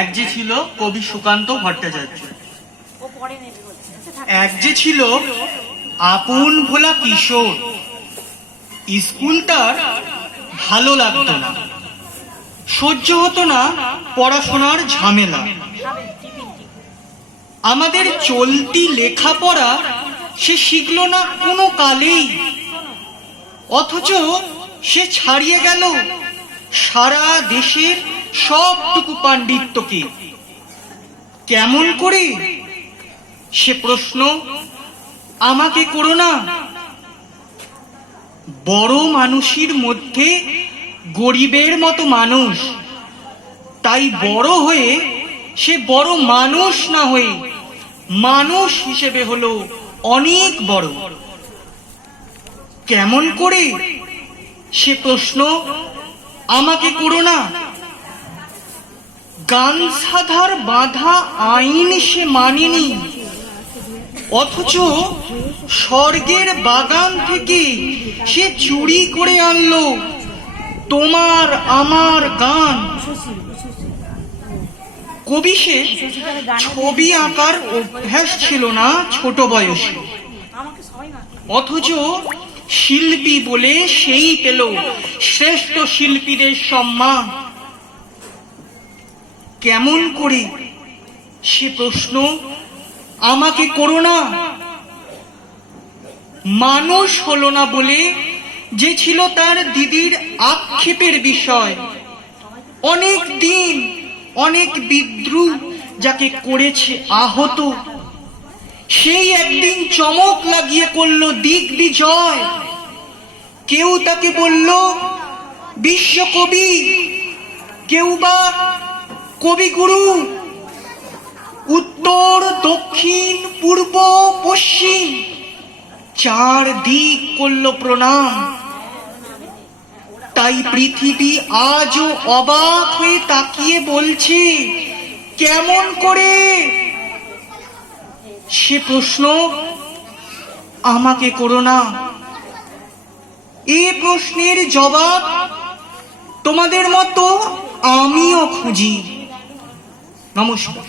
এক যে ছিল কবি সুকান্ত ভট্টাচার্য, এক যে ছিল আপন ভোলা কিশোর। স্কুল তার ভালো লাগতো না, সহ্য হতো না পড়াশোনার ঝামেলা। আমাদের চলতি লেখাপড়া সে শিখল না কোনো কালেই, অথচ সে ছাড়িয়ে গেল সারা দেশের সবটুকু পাণ্ডিত্যকে। কেমন করে সে প্রশ্ন আমাকে করো না। বড় মানুষের মধ্যে গরিবের মতো মানুষ, তাই বড় হয়ে সে বড় মানুষ না হয়ে মানুষ হিসেবে হলো অনেক বড়। কেমন করে সে প্রশ্ন আমাকে করো না। গান সাধার বাঁধা আইন সে মানেনি, অথচ স্বর্গের বাগান থেকে সে চুরি করে আনলো তোমার আমার গান। কবি সে ছবি আঁকার অভ্যাস ছিল না ছোট বয়সে, অথচ শিল্পী বলে সেই পেল শ্রেষ্ঠ শিল্পীদের সম্মান। কেমন করে সে প্রশ্ন আমাকে করো না। মানুষ হলো না বলে যে ছিল তার দিদির আক্ষেপের বিষয়। অনেক দিন অনেক বিদ্রুহ যাকে করেছে আহত, সেই একদিন চমক লাগিয়ে করলো দিগ্বিজয়। কেউ তাকে বলল বিশ্বকবি, কেউ বা কবিগুরু। উত্তর দক্ষিণ পূর্ব পশ্চিম চার দিক করল প্রণাম। তাই পৃথিবী আজও অবাক হয়ে তাকিয়ে বলছে কেমন করে সে প্রশ্ন আমাকে করো না। এই প্রশ্নের জবাব তোমাদের মতো আমিও খুঁজি। নমস্কার।